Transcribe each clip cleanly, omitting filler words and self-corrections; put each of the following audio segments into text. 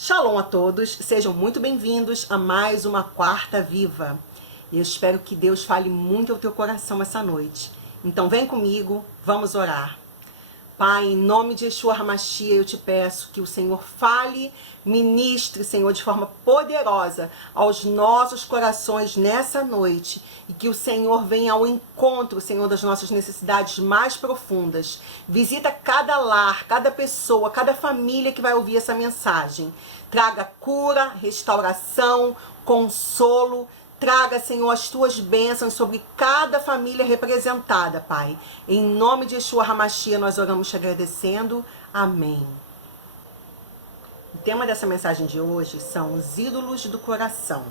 Shalom a todos, sejam muito bem-vindos a mais uma Quarta Viva. Eu espero que Deus fale muito ao teu coração essa noite. Então vem comigo, vamos orar. Pai, em nome de Yeshua HaMashiach, eu te peço que o Senhor fale, ministre, Senhor, de forma poderosa aos nossos corações nessa noite. E que o Senhor venha ao encontro, Senhor, das nossas necessidades mais profundas. Visita cada lar, cada pessoa, cada família que vai ouvir essa mensagem. Traga cura, restauração, consolo. Traga, Senhor, as tuas bênçãos sobre cada família representada, Pai. Em nome de Yeshua HaMashiach, nós oramos te agradecendo. Amém. O tema dessa mensagem de hoje são os ídolos do coração.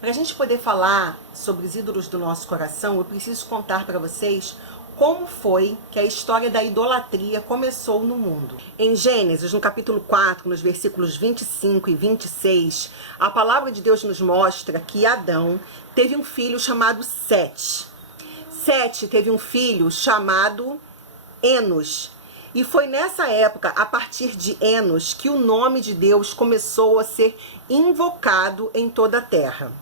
Para a gente poder falar sobre os ídolos do nosso coração, eu preciso contar para vocês como foi que a história da idolatria começou no mundo. Em Gênesis, no capítulo 4, nos versículos 25 e 26, a palavra de Deus nos mostra que Adão teve um filho chamado Sete. Sete teve um filho chamado Enos. E foi nessa época, a partir de Enos, que o nome de Deus começou a ser invocado em toda a terra.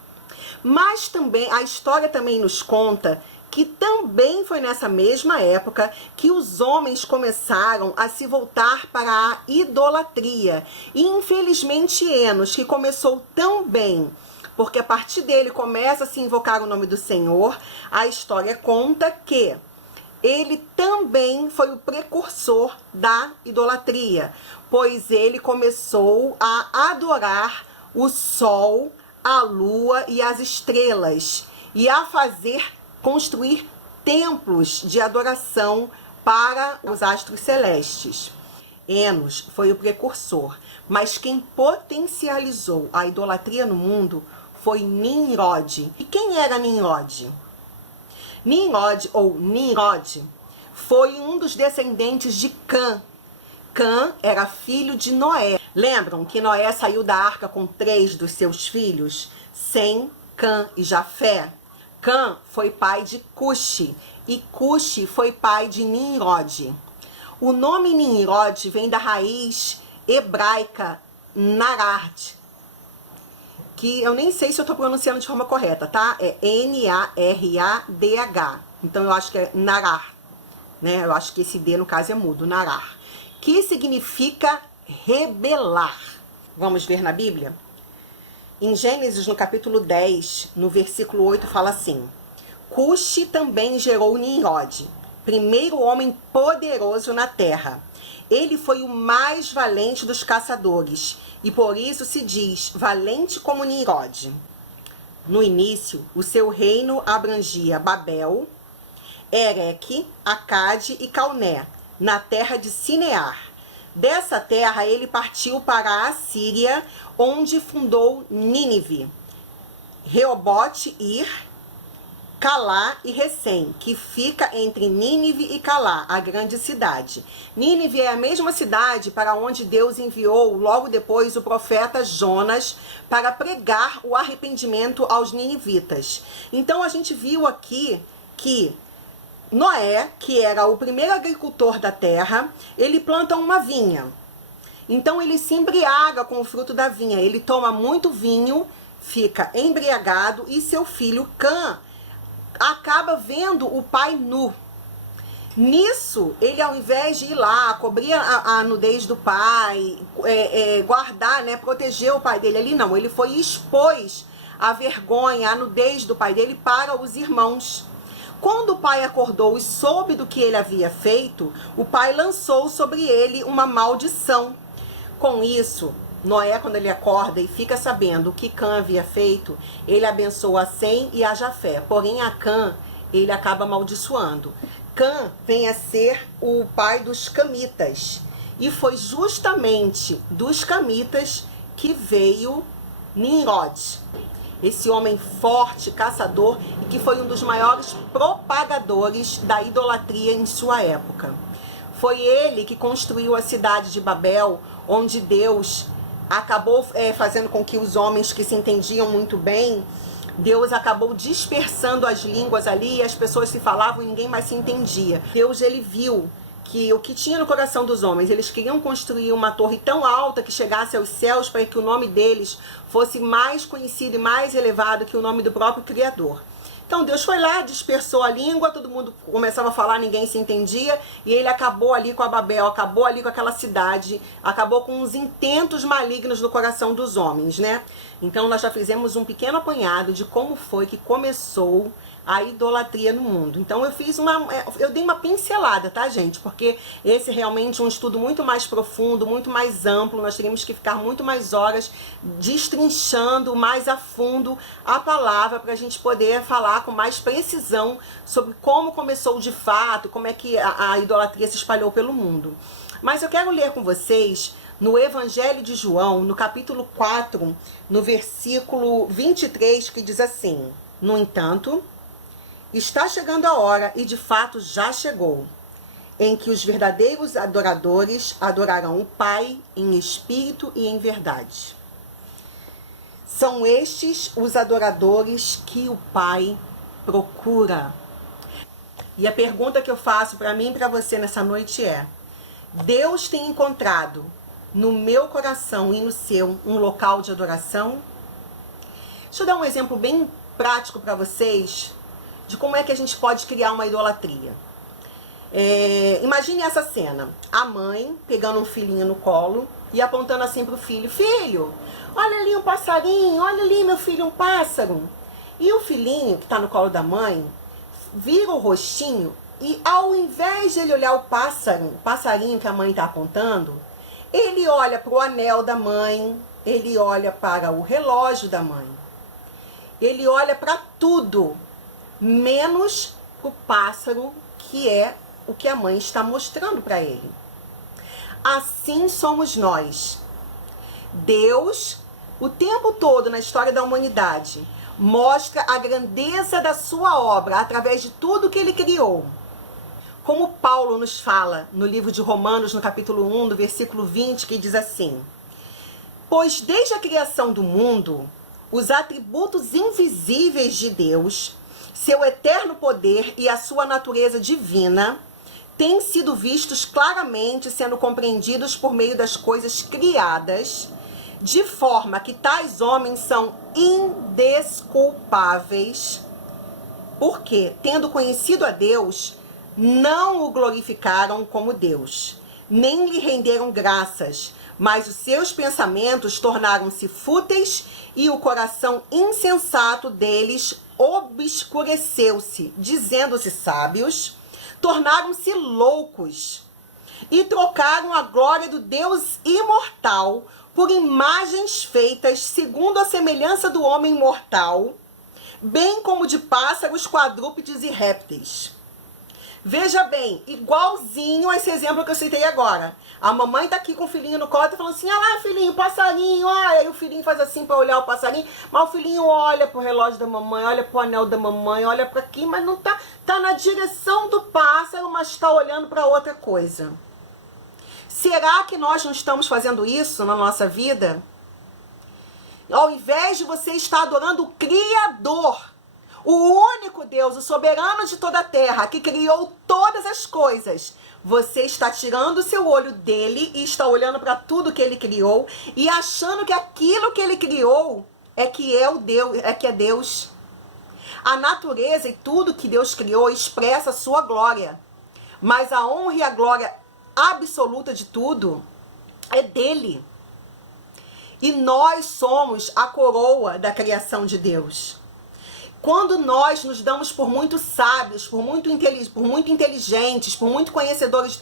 Mas também, a história também nos conta que também foi nessa mesma época que os homens começaram a se voltar para a idolatria. E infelizmente Enos, que começou tão bem, porque a partir dele começa a se invocar o nome do Senhor, a história conta que ele também foi o precursor da idolatria, pois ele começou a adorar o sol, a lua e as estrelas, e a construir templos de adoração para os astros celestes. Enos foi o precursor, mas quem potencializou a idolatria no mundo foi Nimrod. E quem era Nimrod? Nimrod foi um dos descendentes de Cã. Cã era filho de Noé. Lembram que Noé saiu da arca com 3 dos seus filhos? Sem, Cã e Jafé. Cã foi pai de Cuxi e Cuxi foi pai de Nimrod. O nome Nimrod vem da raiz hebraica Narad, que eu nem sei se eu estou pronunciando de forma correta, tá? É N-A-R-A-D-H. Então eu acho que é Narar, né? Eu acho que esse D no caso é mudo, Narar, que significa rebelar. Vamos ver na Bíblia? Em Gênesis, no capítulo 10, no versículo 8, fala assim: Cuxi também gerou Nimrod, primeiro homem poderoso na terra. Ele foi o mais valente dos caçadores, e por isso se diz valente como Nimrod. No início, o seu reino abrangia Babel, Ereque, Acade e Calné, na terra de Sinear. Dessa terra ele partiu para a Assíria, onde fundou Nínive, Reobote, Ir, Calá e Recém, que fica entre Nínive e Calá, a grande cidade. Nínive é a mesma cidade para onde Deus enviou logo depois o profeta Jonas para pregar o arrependimento aos ninivitas. Então a gente viu aqui que Noé, que era o primeiro agricultor da terra, ele planta uma vinha. Então ele se embriaga com o fruto da vinha. Ele toma muito vinho, fica embriagado e seu filho Cã acaba vendo o pai nu. Nisso, ele ao invés de ir lá, cobrir a nudez do pai, guardar, né, proteger o pai dele ali, não. Ele foi e expôs a vergonha, a nudez do pai dele para os irmãos. Quando o pai acordou e soube do que ele havia feito, o pai lançou sobre ele uma maldição. Com isso, Noé, quando ele acorda e fica sabendo o que Cã havia feito, ele abençoa a Sem e a Jafé. Porém, a Cã, ele acaba amaldiçoando. Cã vem a ser o pai dos camitas. E foi justamente dos camitas que veio Nimrod. Esse homem forte, caçador, e que foi um dos maiores propagadores da idolatria em sua época. Foi ele que construiu a cidade de Babel, onde Deus acabou fazendo com que os homens que se entendiam muito bem, Deus acabou dispersando as línguas ali, e as pessoas se falavam e ninguém mais se entendia. Deus, ele viu que o que tinha no coração dos homens, eles queriam construir uma torre tão alta que chegasse aos céus para que o nome deles fosse mais conhecido e mais elevado que o nome do próprio Criador. Então Deus foi lá, dispersou a língua, todo mundo começava a falar, ninguém se entendia, e ele acabou ali com a Babel, acabou ali com aquela cidade, acabou com os intentos malignos no coração dos homens, né? Então nós já fizemos um pequeno apanhado de como foi que começou a idolatria no mundo. Então eu dei uma pincelada, tá, gente? Porque esse é realmente um estudo muito mais profundo, muito mais amplo. Nós teríamos que ficar muito mais horas destrinchando mais a fundo a palavra para a gente poder falar com mais precisão sobre como começou de fato, como é que a idolatria se espalhou pelo mundo. Mas eu quero ler com vocês no Evangelho de João, no capítulo 4, no versículo 23, que diz assim: no entanto, está chegando a hora, e de fato já chegou, em que os verdadeiros adoradores adorarão o Pai em espírito e em verdade. São estes os adoradores que o Pai procura. E a pergunta que eu faço para mim e para você nessa noite é: Deus tem encontrado no meu coração e no seu um local de adoração? Deixa eu dar um exemplo bem prático para vocês de como é que a gente pode criar uma idolatria. Imagine essa cena: a mãe pegando um filhinho no colo e apontando assim pro filho: filho, olha ali um passarinho, olha ali meu filho, um pássaro. E o filhinho que está no colo da mãe vira o rostinho e, ao invés de ele olhar o passarinho que a mãe está apontando, ele olha para o anel da mãe, ele olha para o relógio da mãe, ele olha para tudo menos o pássaro, que é o que a mãe está mostrando para ele. Assim somos nós. Deus, o tempo todo na história da humanidade, mostra a grandeza da sua obra através de tudo que ele criou. Como Paulo nos fala no livro de Romanos, no capítulo 1, no versículo 20, que diz assim: pois desde a criação do mundo, os atributos invisíveis de Deus, seu eterno poder e a sua natureza divina têm sido vistos claramente, sendo compreendidos por meio das coisas criadas, de forma que tais homens são indesculpáveis, porque, tendo conhecido a Deus, não o glorificaram como Deus, nem lhe renderam graças, mas os seus pensamentos tornaram-se fúteis e o coração insensato deles obscureceu-se, dizendo-se sábios, tornaram-se loucos e trocaram a glória do Deus imortal por imagens feitas segundo a semelhança do homem mortal, bem como de pássaros, quadrúpedes e répteis. Veja bem, igualzinho a esse exemplo que eu citei agora. A mamãe tá aqui com o filhinho no colo e tá falando assim: ah lá, filhinho, passarinho, olha. Aí o filhinho faz assim para olhar o passarinho, mas o filhinho olha pro relógio da mamãe, olha pro anel da mamãe, olha para aqui, mas não tá na direção do pássaro, mas tá olhando para outra coisa. Será que nós não estamos fazendo isso na nossa vida? Ao invés de você estar adorando o Criador, o único Deus, o soberano de toda a terra, que criou todas as coisas, você está tirando o seu olho dele e está olhando para tudo que ele criou e achando que aquilo que ele criou é que é Deus. A natureza e tudo que Deus criou expressa a sua glória, mas a honra e a glória absoluta de tudo é dele. E nós somos a coroa da criação de Deus. Quando nós nos damos por muito sábios, por muito inteligentes, por muito conhecedores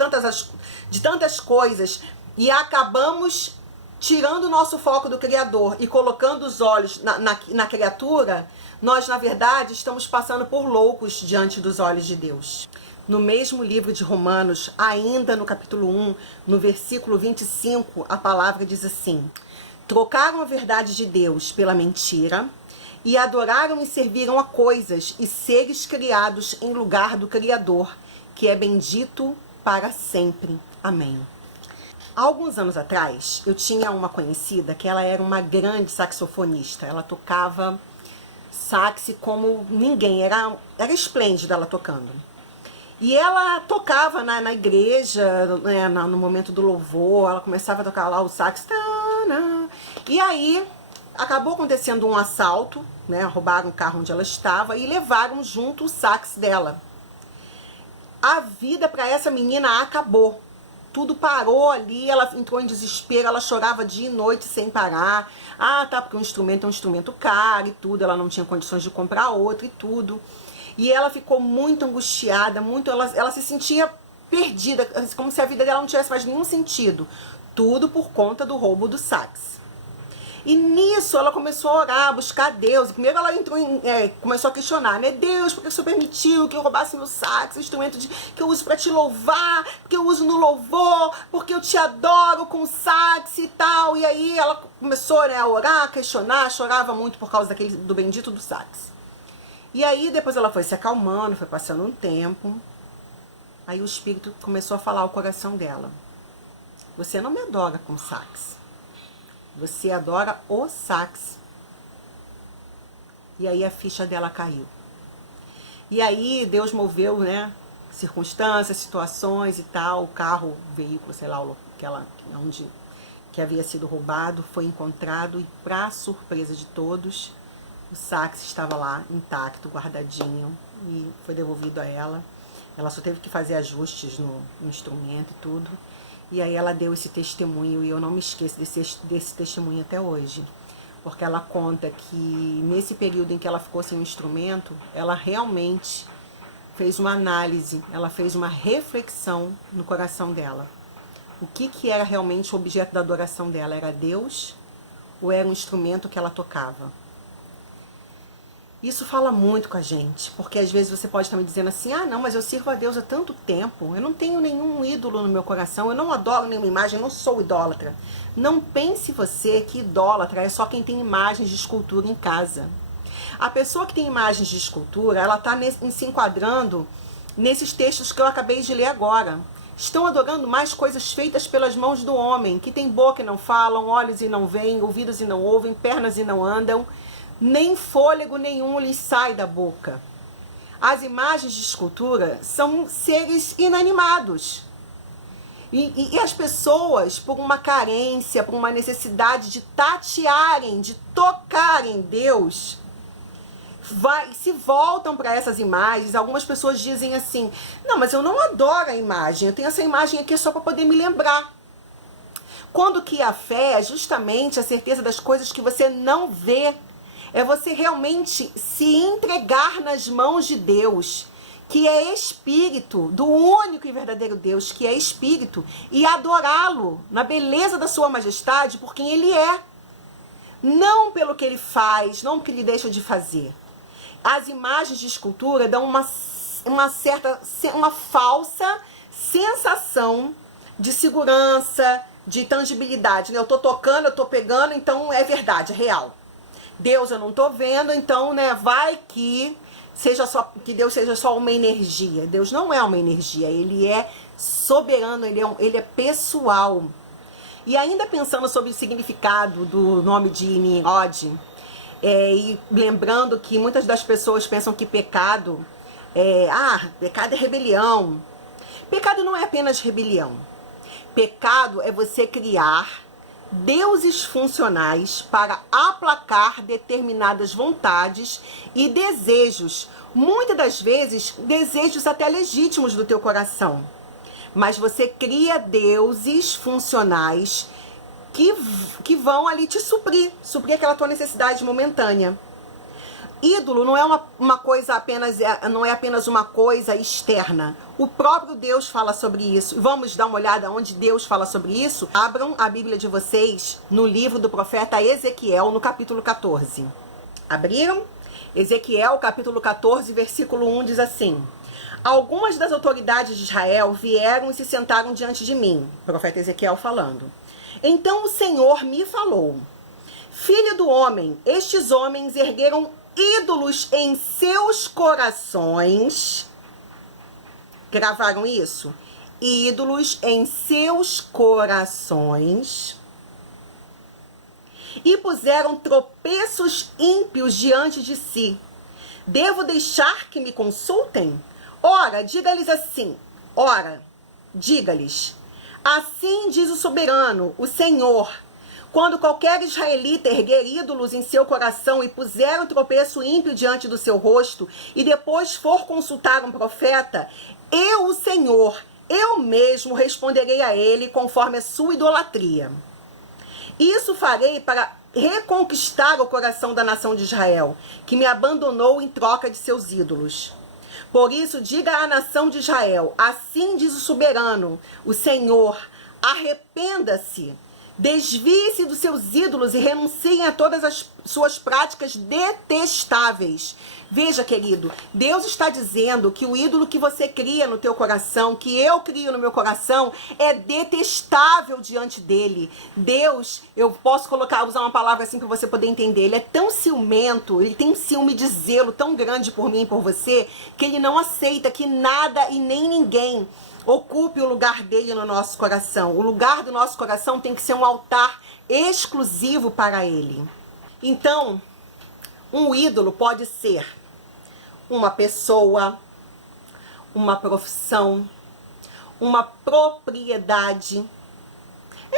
de tantas coisas, e acabamos tirando o nosso foco do Criador e colocando os olhos na criatura, nós, na verdade, estamos passando por loucos diante dos olhos de Deus. No mesmo livro de Romanos, ainda no capítulo 1, no versículo 25, a palavra diz assim: trocaram a verdade de Deus pela mentira, e adoraram e serviram a coisas e seres criados em lugar do Criador, que é bendito para sempre. Amém. Há alguns anos atrás, eu tinha uma conhecida que ela era uma grande saxofonista. Ela tocava sax como ninguém, era esplêndida ela tocando. E ela tocava na igreja, né, no momento do louvor, ela começava a tocar lá o sax. E aí acabou acontecendo um assalto, né, roubaram o carro onde ela estava e levaram junto o sax dela. A vida para essa menina acabou. Tudo parou ali, ela entrou em desespero, ela chorava dia e noite sem parar. Ah, tá, porque o instrumento é um instrumento caro e tudo, ela não tinha condições de comprar outro e tudo. E ela ficou muito angustiada, ela se sentia perdida, como se a vida dela não tivesse mais nenhum sentido. Tudo por conta do roubo do sax. E nisso ela começou a orar, a buscar Deus. Primeiro ela entrou começou a questionar, né? Deus, por que o Senhor permitiu que eu roubasse meu sax, instrumento que eu uso para te louvar, que eu uso no louvor, porque eu te adoro com o sax e tal. E aí ela começou, né, a orar, a questionar, chorava muito por causa do bendito do sax. E aí depois ela foi se acalmando, foi passando um tempo. Aí o Espírito começou a falar ao coração dela. Você não me adora com sax. Você adora o sax. E aí a ficha dela caiu. E aí Deus moveu, né, circunstâncias, situações e tal, o carro, o veículo, sei lá, que havia sido roubado, foi encontrado e, para surpresa de todos, o sax estava lá intacto, guardadinho, e foi devolvido a ela. Ela só teve que fazer ajustes no instrumento e tudo. E aí ela deu esse testemunho, e eu não me esqueço desse testemunho até hoje. Porque ela conta que nesse período em que ela ficou sem o instrumento, ela realmente fez uma análise, ela fez uma reflexão no coração dela. O que era realmente o objeto da adoração dela? Era Deus ou era um instrumento que ela tocava? Isso fala muito com a gente, porque às vezes você pode estar me dizendo assim, ah não, mas eu sirvo a Deus há tanto tempo, eu não tenho nenhum ídolo no meu coração, eu não adoro nenhuma imagem, eu não sou idólatra. Não pense você que idólatra é só quem tem imagens de escultura em casa. A pessoa que tem imagens de escultura, ela está se enquadrando nesses textos que eu acabei de ler agora. Estão adorando mais coisas feitas pelas mãos do homem, que tem boca e não falam, olhos e não veem, ouvidos e não ouvem, pernas e não andam, nem fôlego nenhum lhes sai da boca. As imagens de escultura são seres inanimados. E as pessoas, por uma carência, por uma necessidade de tatearem, de tocarem Deus, se voltam para essas imagens. Algumas pessoas dizem assim, não, mas eu não adoro a imagem, eu tenho essa imagem aqui só para poder me lembrar. Quando que a fé é justamente a certeza das coisas que você não vê. É você realmente se entregar nas mãos de Deus, que é Espírito, do único e verdadeiro Deus, que é Espírito, e adorá-lo na beleza da sua majestade por quem ele é. Não pelo que ele faz, não pelo que ele deixa de fazer. As imagens de escultura dão uma falsa sensação de segurança, de tangibilidade. Eu tô tocando, eu tô pegando, então é verdade, é real. Deus eu não tô vendo, então, né, vai que Deus seja só uma energia. Deus não é uma energia, ele é soberano, ele é pessoal. E ainda pensando sobre o significado do nome de Nimrod, e lembrando que muitas das pessoas pensam que pecado é rebelião. Pecado não é apenas rebelião. Pecado é você criar deuses funcionais para aplacar determinadas vontades e desejos, muitas das vezes desejos até legítimos do teu coração. Mas você cria deuses funcionais que vão ali te suprir aquela tua necessidade momentânea. Ídolo não é uma coisa apenas, não é apenas uma coisa externa. O próprio Deus fala sobre isso. Vamos dar uma olhada onde Deus fala sobre isso? Abram a Bíblia de vocês no livro do profeta Ezequiel, no capítulo 14. Abriram? Ezequiel, capítulo 14, versículo 1 diz assim: algumas das autoridades de Israel vieram e se sentaram diante de mim. Profeta Ezequiel falando. Então o Senhor me falou: filho do homem, estes homens ergueram ídolos em seus corações. Gravaram isso? Ídolos em seus corações. E puseram tropeços ímpios diante de si. Devo deixar que me consultem? Ora, diga-lhes assim, ora, diga-lhes, assim diz o soberano, o Senhor, quando qualquer israelita erguer ídolos em seu coração e puser um tropeço ímpio diante do seu rosto, e depois for consultar um profeta, eu, o Senhor, eu mesmo responderei a ele conforme a sua idolatria. Isso farei para reconquistar o coração da nação de Israel, que me abandonou em troca de seus ídolos. Por isso, diga à nação de Israel, assim diz o soberano, o Senhor, arrependa-se, desvie-se dos seus ídolos e renunciem a todas as suas práticas detestáveis. Veja, querido, Deus está dizendo que o ídolo que você cria no teu coração, que eu crio no meu coração, é detestável diante dele. Deus, eu posso usar uma palavra assim para você poder entender, ele é tão ciumento, ele tem um ciúme de zelo tão grande por mim e por você, que ele não aceita que nada e nem ninguém ocupe o lugar dele no nosso coração. O lugar do nosso coração tem que ser um altar exclusivo para ele. Então, um ídolo pode ser uma pessoa, uma profissão, uma propriedade.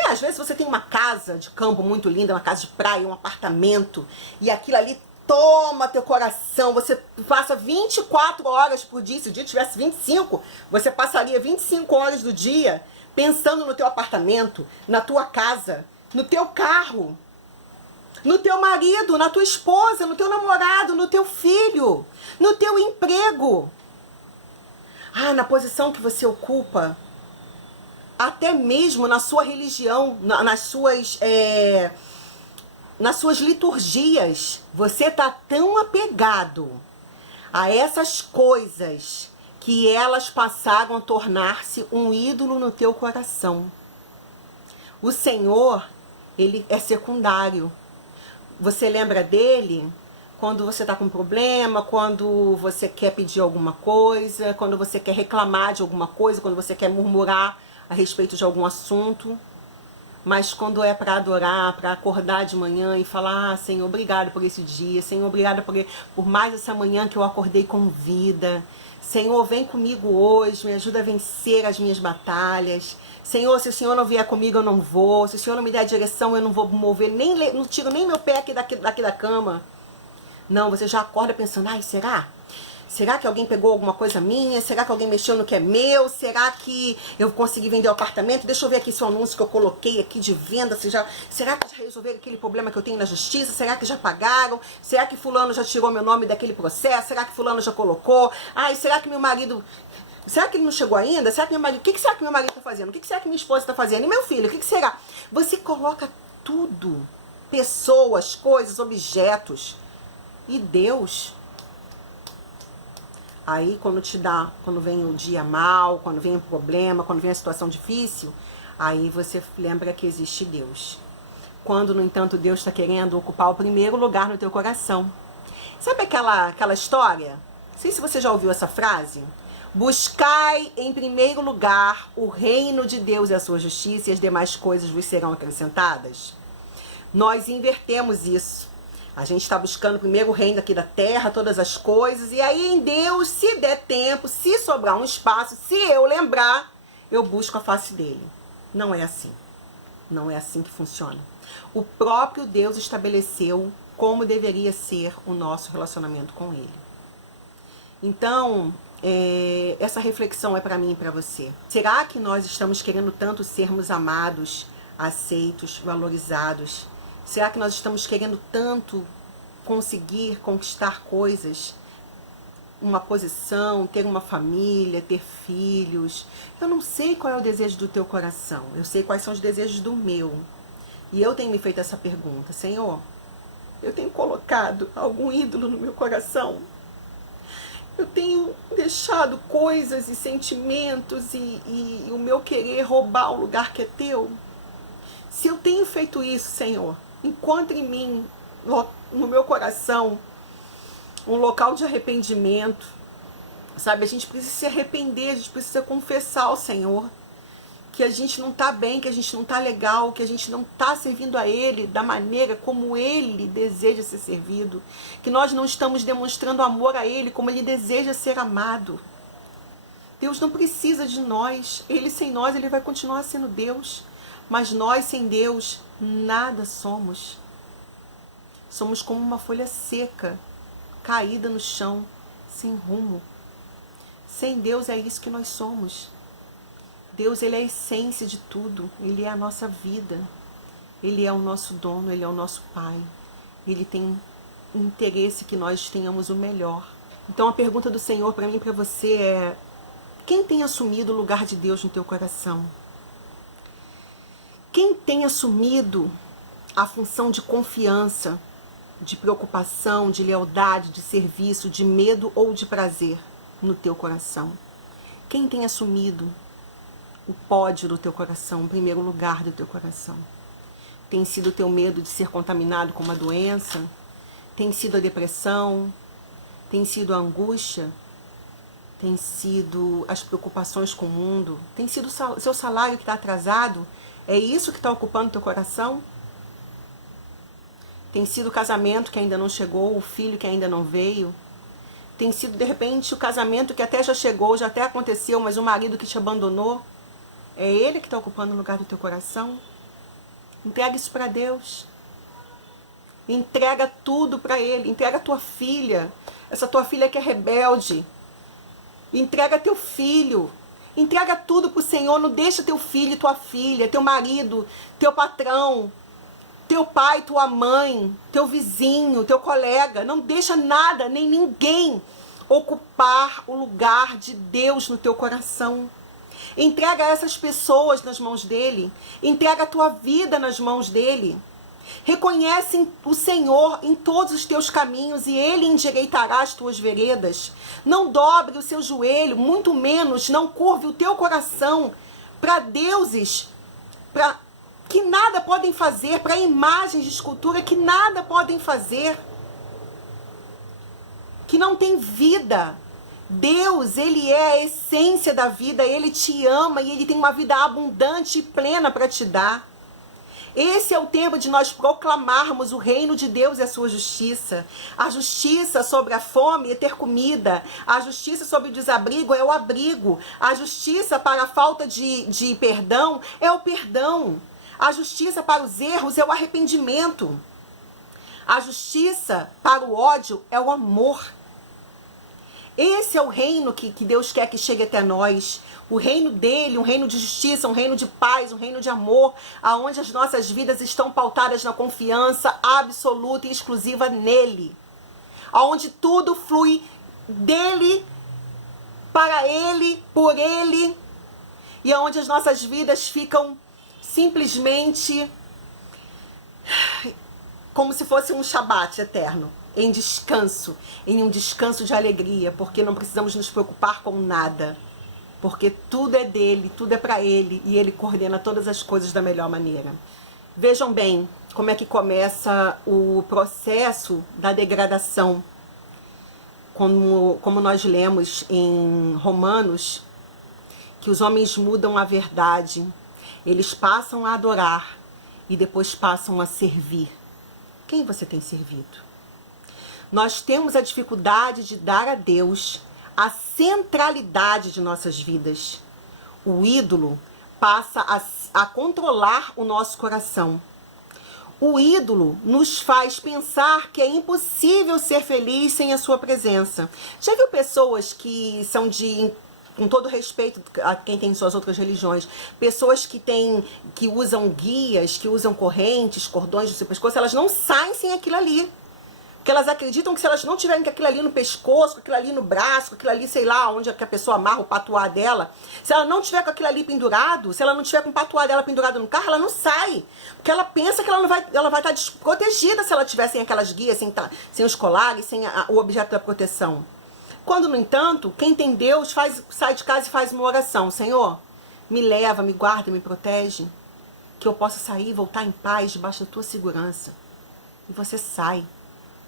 Às vezes você tem uma casa de campo muito linda, uma casa de praia, um apartamento, e aquilo ali toma teu coração, você passa 24 horas por dia, se o dia tivesse 25, você passaria 25 horas do dia pensando no teu apartamento, na tua casa, no teu carro, no teu marido, na tua esposa, no teu namorado, no teu filho, no teu emprego. Na posição que você ocupa, até mesmo na sua religião, nas suas liturgias, você está tão apegado a essas coisas que elas passaram a tornar-se um ídolo no teu coração. O Senhor, ele é secundário. Você lembra dele quando você está com um problema, quando você quer pedir alguma coisa, quando você quer reclamar de alguma coisa, quando você quer murmurar a respeito de algum assunto. Mas quando é para adorar, para acordar de manhã e falar, Senhor, obrigado por esse dia, Senhor, obrigado por mais essa manhã que eu acordei com vida. Senhor, vem comigo hoje, me ajuda a vencer as minhas batalhas. Senhor, se o Senhor não vier comigo, eu não vou. Se o Senhor não me der a direção, eu não vou mover, não tiro nem meu pé aqui daqui da cama. Não, você já acorda pensando, será? Será que alguém pegou alguma coisa minha? Será que alguém mexeu no que é meu? Será que eu consegui vender o apartamento? Deixa eu ver aqui esse anúncio que eu coloquei aqui de venda. Será que já resolveram aquele problema que eu tenho na justiça? Será que já pagaram? Será que fulano já tirou meu nome daquele processo? Será que fulano já colocou? Será que meu marido... Será que ele não chegou ainda? Será que meu marido... O que será que meu marido está fazendo? O que será que minha esposa está fazendo? E meu filho? O que será? Você coloca tudo. Pessoas, coisas, objetos. E Deus... Aí quando vem o dia mal, quando vem o problema, quando vem a situação difícil, aí você lembra que existe Deus. Quando, no entanto, Deus está querendo ocupar o primeiro lugar no teu coração. Sabe aquela história? Não sei se você já ouviu essa frase. Buscai em primeiro lugar o reino de Deus e a sua justiça, e as demais coisas vos serão acrescentadas. Nós invertemos isso. A gente está buscando primeiro o reino aqui da terra, todas as coisas, e aí em Deus, se der tempo, se sobrar um espaço, se eu lembrar, eu busco a face dele. Não é assim. Não é assim que funciona. O próprio Deus estabeleceu como deveria ser o nosso relacionamento com ele. Então, essa reflexão é para mim e para você. Será que nós estamos querendo tanto sermos amados, aceitos, valorizados? Será que nós estamos querendo tanto conseguir conquistar coisas? Uma posição, ter uma família, ter filhos? Eu não sei qual é o desejo do teu coração. Eu sei quais são os desejos do meu. E eu tenho me feito essa pergunta. Senhor, eu tenho colocado algum ídolo no meu coração? Eu tenho deixado coisas e sentimentos e o meu querer roubar o lugar que é teu? Se eu tenho feito isso, Senhor, encontre em mim, no meu coração, um local de arrependimento. Sabe, a gente precisa se arrepender, a gente precisa confessar ao Senhor que a gente não está bem, que a gente não está legal, que a gente não está servindo a Ele da maneira como Ele deseja ser servido, que nós não estamos demonstrando amor a Ele como Ele deseja ser amado. Deus não precisa de nós. Ele sem nós, ele vai continuar sendo Deus. Mas nós sem Deus, nada somos. Somos como uma folha seca, caída no chão, sem rumo. Sem Deus é isso que nós somos. Deus, ele é a essência de tudo. Ele é a nossa vida. Ele é o nosso dono, ele é o nosso Pai. Ele tem interesse que nós tenhamos o melhor. Então a pergunta do Senhor para mim e para você é: quem tem assumido o lugar de Deus no teu coração? Quem tem assumido a função de confiança, de preocupação, de lealdade, de serviço, de medo ou de prazer no teu coração? Quem tem assumido o pódio do teu coração, o primeiro lugar do teu coração? Tem sido o teu medo de ser contaminado com uma doença? Tem sido a depressão? Tem sido a angústia? Tem sido as preocupações com o mundo? Tem sido o seu salário que está atrasado? É isso que está ocupando o teu coração? Tem sido o casamento que ainda não chegou, o filho que ainda não veio? Tem sido, de repente, o casamento que até já chegou, já até aconteceu, mas o marido que te abandonou? É ele que está ocupando o lugar do teu coração? Entrega isso para Deus. Entrega tudo para Ele. Entrega a tua filha. Essa tua filha que é rebelde. Entrega teu filho. Entrega tudo para o Senhor. Não deixa teu filho, tua filha, teu marido, teu patrão, teu pai, tua mãe, teu vizinho, teu colega. Não deixa nada, nem ninguém ocupar o lugar de Deus no teu coração. Entrega essas pessoas nas mãos dele. Entrega a tua vida nas mãos dele. Reconhece o Senhor em todos os teus caminhos e ele endireitará as tuas veredas. Não dobre o seu joelho, muito menos não curve o teu coração para deuses que nada podem fazer, para imagens de escultura que nada podem fazer, que não tem vida. Deus, ele é a essência da vida, ele te ama e ele tem uma vida abundante e plena para te dar. Esse é o tempo de nós proclamarmos o reino de Deus e a sua justiça. A justiça sobre a fome é ter comida. A justiça sobre o desabrigo é o abrigo. A justiça para a falta de perdão é o perdão. A justiça para os erros é o arrependimento. A justiça para o ódio é o amor. Esse é o reino que Deus quer que chegue até nós. O reino dele, um reino de justiça, um reino de paz, um reino de amor, aonde as nossas vidas estão pautadas na confiança absoluta e exclusiva nele. Aonde tudo flui dele, para ele, por ele, e aonde as nossas vidas ficam simplesmente como se fosse um Shabat eterno. Em descanso, em um descanso de alegria, porque não precisamos nos preocupar com nada, porque tudo é dele, tudo é para ele, e ele coordena todas as coisas da melhor maneira. Vejam bem como é que começa o processo da degradação, como nós lemos em Romanos, que os homens mudam a verdade, eles passam a adorar e depois passam a servir. Quem você tem servido? Nós temos a dificuldade de dar a Deus a centralidade de nossas vidas. O ídolo passa a controlar o nosso coração. O ídolo nos faz pensar que é impossível ser feliz sem a sua presença. Já viu pessoas que são com todo respeito a quem tem suas outras religiões, pessoas que usam guias, que usam correntes, cordões do seu pescoço, elas não saem sem aquilo ali. Porque elas acreditam que se elas não tiverem com aquilo ali no pescoço, com aquilo ali no braço, com aquilo ali, sei lá, onde é que a pessoa amarra o patuá dela, se ela não tiver com aquilo ali pendurado, se ela não tiver com o patuá dela pendurado no carro, ela não sai. Porque ela pensa que ela vai estar desprotegida se ela tiver sem aquelas guias, sem os colares, sem o objeto da proteção. Quando, no entanto, quem tem Deus sai de casa e faz uma oração. Senhor, me leva, me guarda, me protege, que eu possa sair e voltar em paz debaixo da tua segurança. E você sai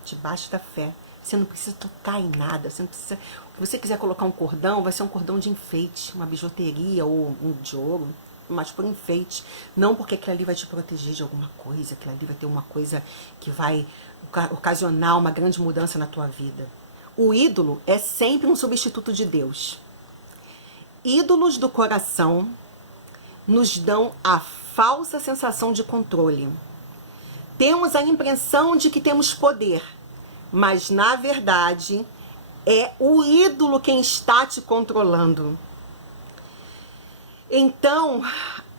debaixo da fé. Você não precisa tocar em nada. Você não precisa. Se você quiser colocar um cordão, vai ser um cordão de enfeite, uma bijuteria ou um de ouro, mas por enfeite. Não porque aquilo ali vai te proteger de alguma coisa, aquilo ali vai ter uma coisa que vai ocasionar uma grande mudança na tua vida. O ídolo é sempre um substituto de Deus. ídolos do coração nos dão a falsa sensação de controle. Temos a impressão de que temos poder, mas na verdade é o ídolo quem está te controlando. Então,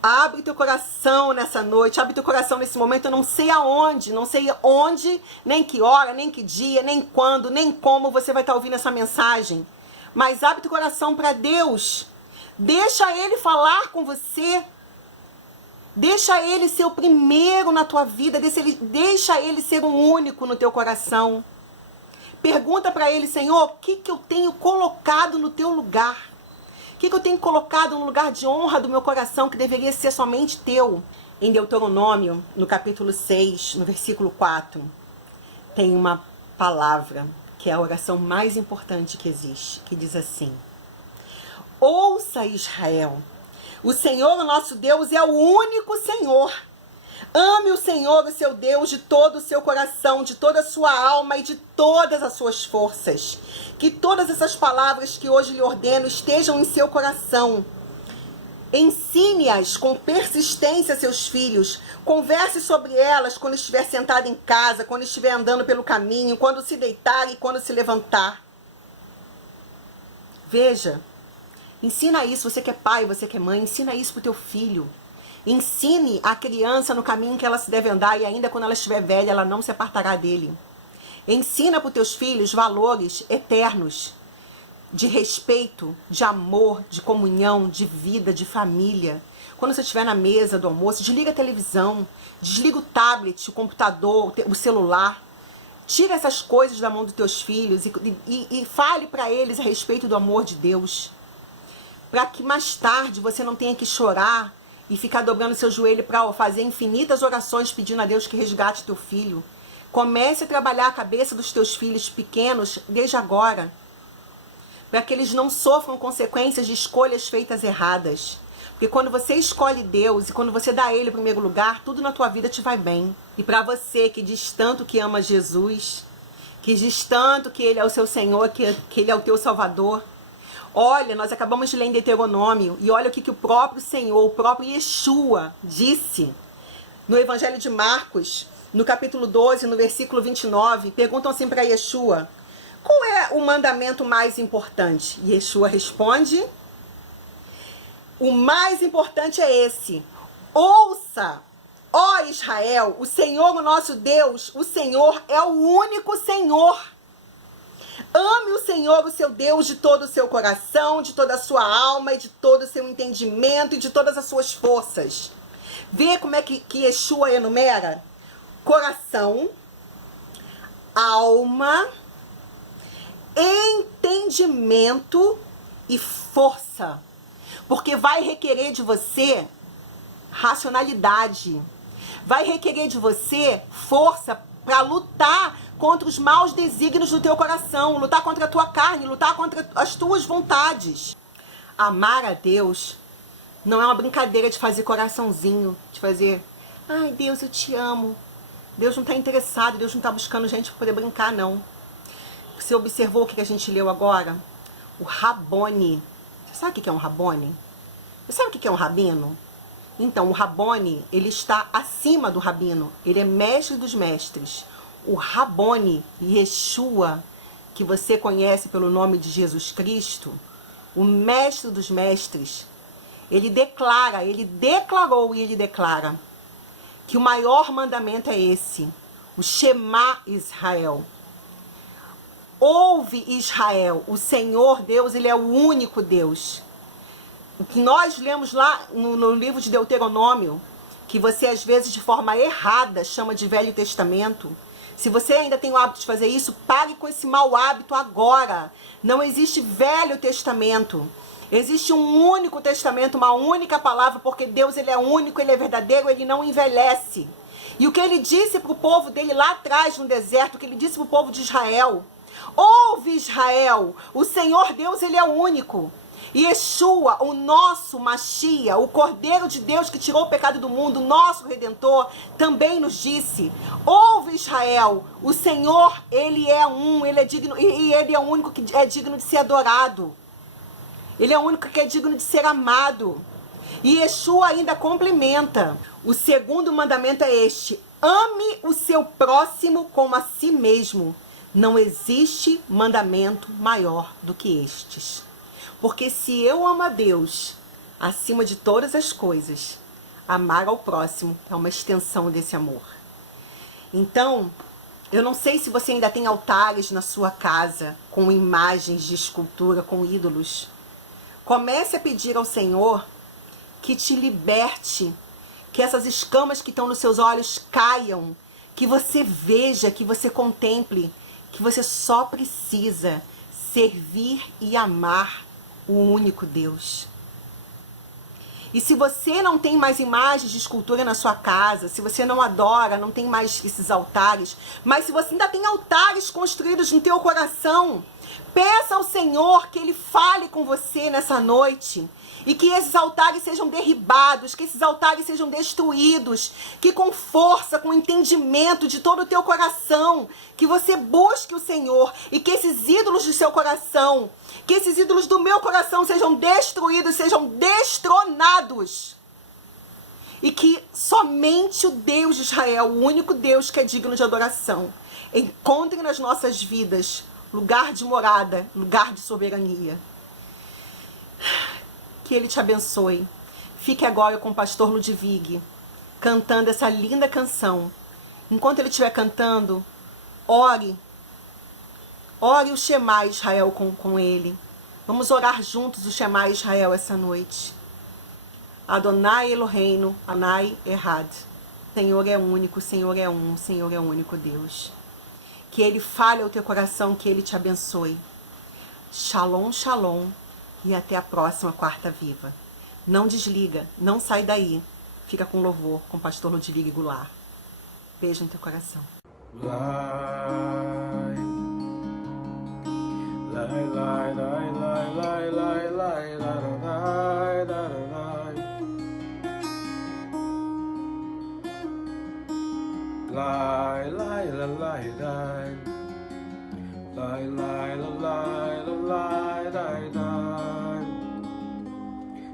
abre teu coração nessa noite, abre teu coração nesse momento. Eu não sei aonde, nem que hora, nem que dia, nem quando, nem como você vai estar ouvindo essa mensagem. Mas abre teu coração para Deus. Deixa Ele falar com você. Deixa Ele ser o primeiro na tua vida. Deixa Ele ser o único no teu coração. Pergunta para Ele: Senhor, o que eu tenho colocado no teu lugar? O que eu tenho colocado no lugar de honra do meu coração que deveria ser somente teu? Em Deuteronômio, no capítulo 6, no versículo 4, tem uma palavra que é a oração mais importante que existe, que diz assim: ouça, Israel, o Senhor, o nosso Deus, é o único Senhor. Ame o Senhor, o seu Deus, de todo o seu coração, de toda a sua alma e de todas as suas forças. Que todas essas palavras que hoje lhe ordeno estejam em seu coração. Ensine-as com persistência a seus filhos. Converse sobre elas quando estiver sentado em casa, quando estiver andando pelo caminho, quando se deitar e quando se levantar. Veja, ensina isso, você que é pai, você que é mãe, ensina isso para o teu filho. Ensine a criança no caminho que ela se deve andar e ainda quando ela estiver velha, ela não se apartará dele. Ensina para os teus filhos valores eternos de respeito, de amor, de comunhão, de vida, de família. Quando você estiver na mesa do almoço, desliga a televisão, desliga o tablet, o computador, o celular. Tira essas coisas da mão dos teus filhos e fale para eles a respeito do amor de Deus. Para que mais tarde você não tenha que chorar e ficar dobrando seu joelho para fazer infinitas orações pedindo a Deus que resgate teu filho. Comece a trabalhar a cabeça dos teus filhos pequenos desde agora, para que eles não sofram consequências de escolhas feitas erradas. Porque quando você escolhe Deus e quando você dá Ele em primeiro lugar, tudo na tua vida te vai bem. E para você que diz tanto que ama Jesus, que diz tanto que Ele é o seu Senhor, que Ele é o teu Salvador, olha, nós acabamos de ler em Deuteronômio, e olha o que o próprio Senhor, o próprio Yeshua disse no Evangelho de Marcos, no capítulo 12, no versículo 29, perguntam assim para Yeshua: qual é o mandamento mais importante? Yeshua responde: o mais importante é esse: ouça, ó Israel, o Senhor, o nosso Deus, o Senhor é o único Senhor. Ame o Senhor, o seu Deus, de todo o seu coração, de toda a sua alma e de todo o seu entendimento e de todas as suas forças. Vê como é que Yeshua enumera? Coração, alma, entendimento e força. Porque vai requerer de você racionalidade. Vai requerer de você força para lutar contra os maus desígnios do teu coração, lutar contra a tua carne, lutar contra as tuas vontades. Amar a Deus não é uma brincadeira de fazer coraçãozinho, de fazer: ai Deus, eu te amo. Deus não está interessado, Deus não está buscando gente para poder brincar, não. Você observou o que a gente leu agora? O Rabone. Você sabe o que é um Rabone? Você sabe o que é um rabino? Então, o Rabone, ele está acima do rabino. Ele é mestre dos mestres. O Rabone, Yeshua, que você conhece pelo nome de Jesus Cristo, o mestre dos mestres, ele declarou e ele declara que o maior mandamento é esse: o Shema Israel. Ouve, Israel, o Senhor Deus, Ele é o único Deus. O que nós lemos lá no livro de Deuteronômio, que você às vezes de forma errada chama de Velho Testamento, se você ainda tem o hábito de fazer isso, pare com esse mau hábito agora. Não existe Velho Testamento. Existe um único testamento, uma única palavra, porque Deus, Ele é único, Ele é verdadeiro, Ele não envelhece. E o que Ele disse para o povo dele lá atrás no deserto, o que Ele disse para o povo de Israel: ouve, Israel, o Senhor Deus, Ele é o único. E Yeshua, o nosso Mashiach, o Cordeiro de Deus que tirou o pecado do mundo, nosso Redentor, também nos disse: ouve, Israel, o Senhor, Ele é um, Ele é digno, e Ele é o único que é digno de ser adorado. Ele é o único que é digno de ser amado. E Yeshua ainda complementa. O segundo mandamento é este: ame o seu próximo como a si mesmo. Não existe mandamento maior do que estes. Porque se eu amo a Deus acima de todas as coisas, amar ao próximo é uma extensão desse amor. Então, eu não sei se você ainda tem altares na sua casa com imagens de escultura, com ídolos. Comece a pedir ao Senhor que te liberte, que essas escamas que estão nos seus olhos caiam, que você veja, que você contemple, que você só precisa servir e amar o único Deus. E se você não tem mais imagens de escultura na sua casa, se você não adora, não tem mais esses altares, mas se você ainda tem altares construídos no teu coração, peça ao Senhor que Ele fale com você nessa noite. E que esses altares sejam derribados, que esses altares sejam destruídos, que com força, com entendimento de todo o teu coração, que você busque o Senhor e que esses ídolos do seu coração, que esses ídolos do meu coração sejam destruídos, sejam destronados. E que somente o Deus de Israel, o único Deus que é digno de adoração, encontre nas nossas vidas lugar de morada, lugar de soberania. Que Ele te abençoe. Fique agora com o pastor Ludwig, cantando essa linda canção. Enquanto ele estiver cantando, ore. Ore o Shema Israel com ele. Vamos orar juntos o Shema Israel essa noite. Adonai Eloheinu, Adonai Errad. Senhor é único, Senhor é um, Senhor é o único Deus. Que Ele fale ao teu coração, que Ele te abençoe. Shalom, shalom. E até a próxima Quarta Viva. Não desliga, não sai daí. Fica com louvor, com o pastor Ludwig Goulart. Beijo no teu coração.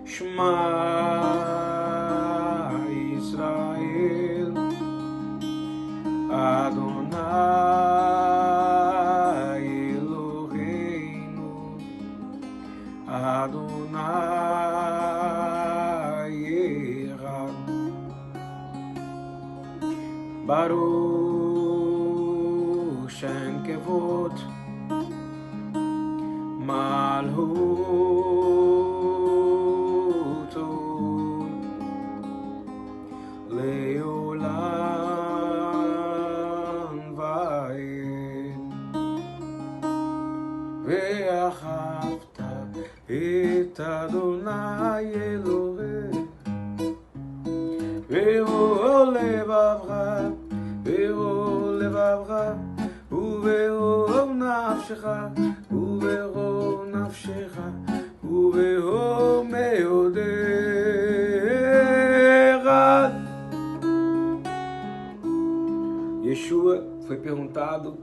Shema Israel, Adonai Eloheinu, Adonai Erad, Baruch Shem Kevod, Malhut Leolam Vaed, Ve'achavta et Adonai Elohei, Ve'o levavra, Uve'o nafshecha, Uve'o nafshecha, Uve'o meoderad. Yeshua foi perguntado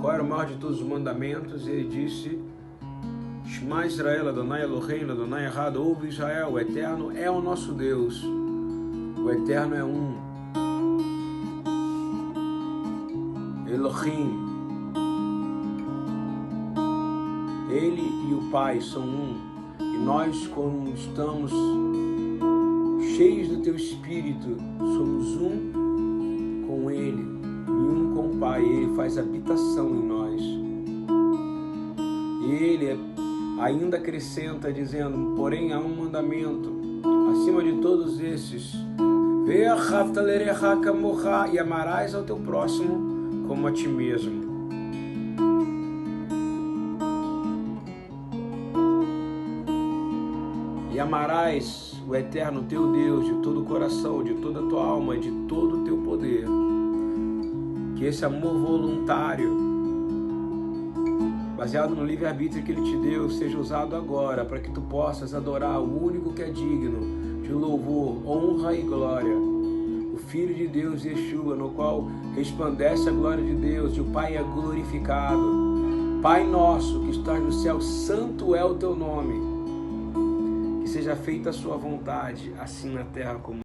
qual era o maior de todos os mandamentos e ele disse: Shema Israel, Adonai Eloheinu, Adonai Errad. Ouve Israel, o Eterno é o nosso Deus, o Eterno é um. Elohim, Ele e o Pai são um, e nós, quando estamos cheios do Teu Espírito, somos um com Ele e um com o Pai. Ele faz habitação em nós. E Ele ainda acrescenta dizendo: porém há um mandamento acima de todos esses: ve'achavta lerecha kamocha, e amarás ao teu próximo como a ti mesmo. E amarás o Eterno teu Deus de todo o coração, de toda a tua alma, de todo o teu poder. Que esse amor voluntário, baseado no livre-arbítrio que Ele te deu, seja usado agora para que tu possas adorar o único que é digno de louvor, honra e glória, o Filho de Deus, Yeshua, no qual resplandece a glória de Deus e o Pai é glorificado. Pai nosso que estás no céu, santo é o teu nome. que seja feita a sua vontade, assim na terra como